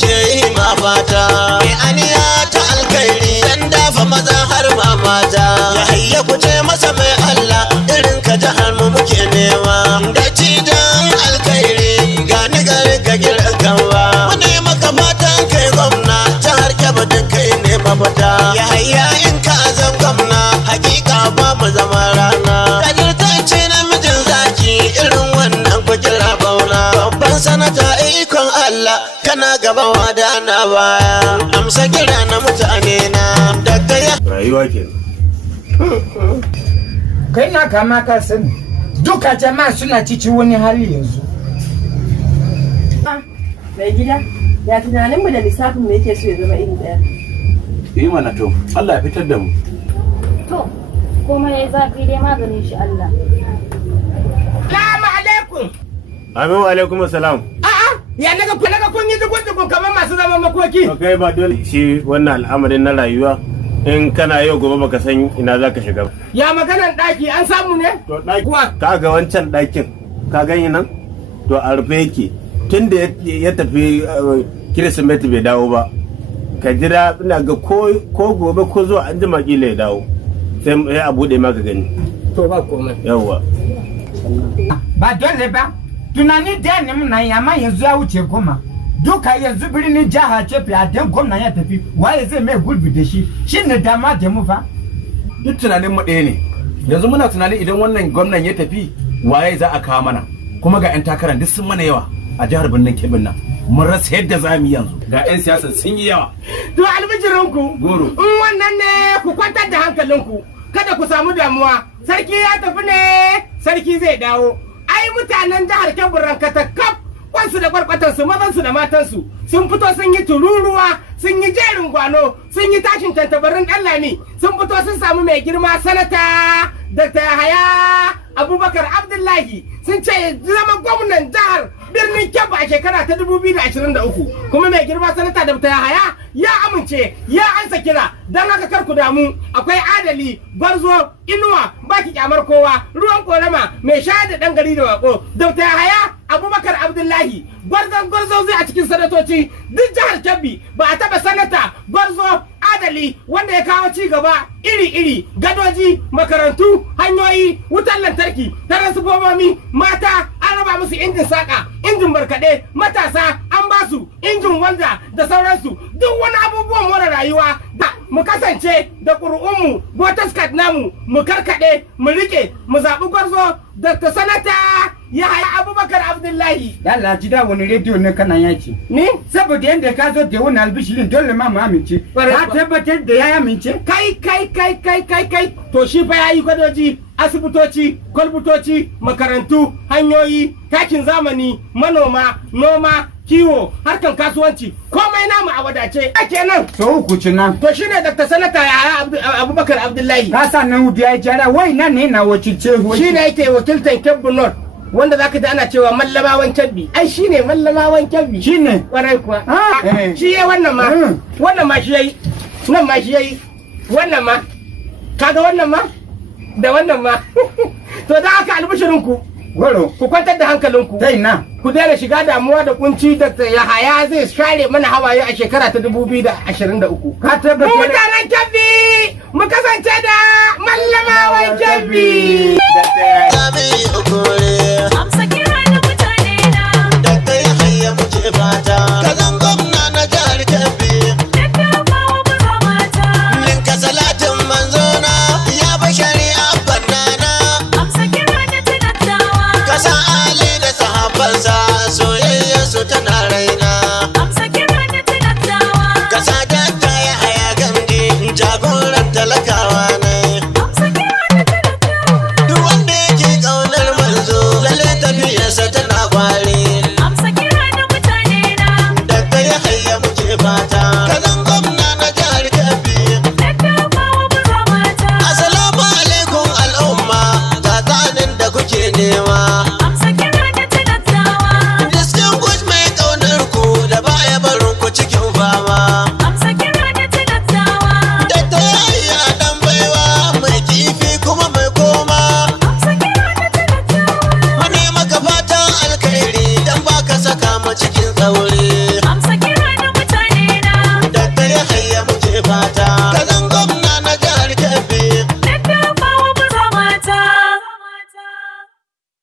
muke yi ma fata mai aniya ta alkhairi dan dafa maza har ma mata ya hayya ku ce masa mai Allah irin ka jihar mu muke nema da cijan alkhairi ga ni gari ka gidan kanwa wani maka fatan kai gwamna jihar Kebbi din kai ne mafita ya hayya in ka zan gwamna hakika ba mu zama rana jajirtacce namijin zaki irin wannan kujera bauna babban sanata ikon Allah kana gaba wadana baya amsa kira na mutane na daga ya rayuwa ke kai na kama ka sani duka jama'a suna cikin wani hali yanzu. Mai gida ya tunanin mu da lissafin mu yake so ya zama iri daya. yi mana to Allah ya fitar da mu To, komai ya zafi dai maganin shi Allah. Salamu alaikum. amin wa alaikum assalam A'a, ya naga kun yi dukun kamar masu zaman makoki. kai ba dole shi wannan al'amarin na rayuwa in kana yau gobe baka san ina zaka shiga ba. Ya maganan daki an samu ne? To daki Kuwa. ka ga wancan dakin ka gani nan to a rufe yake tunda ya tafi Kirsimeti bai dawo ba ka jira ina ga ko gobe ko zuwa an jima kila ya dawo sai a bude maka gani To ba komai. yawwa Ba dole ba. Tunani da ne muna yi amma yanzu ya wuce goma. Duka yanzu birnin jiha ce fi a dan gwamna ya tafi waye zai mai gurbi da shi shine dama da mu fa. duk tunanin mu ɗaya ne yanzu muna tunanin idan wannan gwamnan ya tafi waye za a kawo mana kuma ga 'yan takarar duk sun mana yawa a jihar Birnin Kebbi nan mun rasa yadda za mu yi yanzu ga 'yan siyasa sun yi yawa To albijirinku. Goro. In wannan ne ku kwantar da hankalinku. Kada ku samu damuwa. Sarki ya tafi ne, sarki zai dawo. Ai mutanen jihar Kebbi rankata kaf kwansu da kwarkwatansu mazansu da matansu sun fito sun yi tururuwa sun yi jerin gwano sun yi tashin tantabarin ɗanlami sun fito sun samu mai girma sanata Dr. Yahaya Abubakar Abdullahi sun ce zama gwamnan jihar birnin Kebbi a shekara ta 2023 kuma mai girma sanata Dr. Yahaya ya amince ya ansa kira don haka kar ku damu akwai adali gwarzo inuwa baki kyamar kowa ruwan korama mai shayar da dan gari da wako Dr. Yahaya Abubakar Abdullahi gwarzo zai a cikin sanatoci duk jihar Kebbi ba a taba sanata gwarzo adali wanda ya kawo ci gaba iri-iri gadoji makarantu hanyoyi wutar lantarki taransifomomi mata an raba musu injin saka injin barkaɗe matasa an ba su injin wanda da sauransu duk wani abubuwan more rayuwa da mu kasance da ƙuri'unmu voters card namu mu karkaɗe mu rike mu zaɓi gwarzo Dr. Sanata Yahaya Abubakar Abdullahi. Yalla ji da wani rediyo ne kana yaki. Ni? Saboda yadda ka zo da wani albishirin dole ma mu amince. Ka tabbatar da ya amince? Kai. To shi fa yayi gadoji, asibitoci, kwalbutoci, makarantu, hanyoyi, takin zamani, manoma, noma, kiwo, harkan kasuwanci, komai namu a wadace. Ake nan. So uku ci nan. To shine Dr. Sanata Yahaya Abubakar Abdullahi. Ka sa nan hudu ya jara wai nan ne na wakilce. Shine yake wakiltan Kebbi North. Wanda zaka ji ana cewa mallamawan Kebbi. Ai shine mallamawan Kebbi. Shine. Kwarai kuwa. Ah. Shi yayi wannan ma. Wannan ma shi yayi. Nan ma shi yayi. Wannan ma. Kaga wannan ma? Da wannan ma. To da haka albishirinku. Goro. Ku kwantar da hankalinku. Tai na. Ku daina shiga damuwa da kunci da Yahaya zai share mana hawaye a shekara ta 2023. Ka tabbatar. Mu mutanen Kebbi mu kasance da mallamawan Kebbi. Sami ukure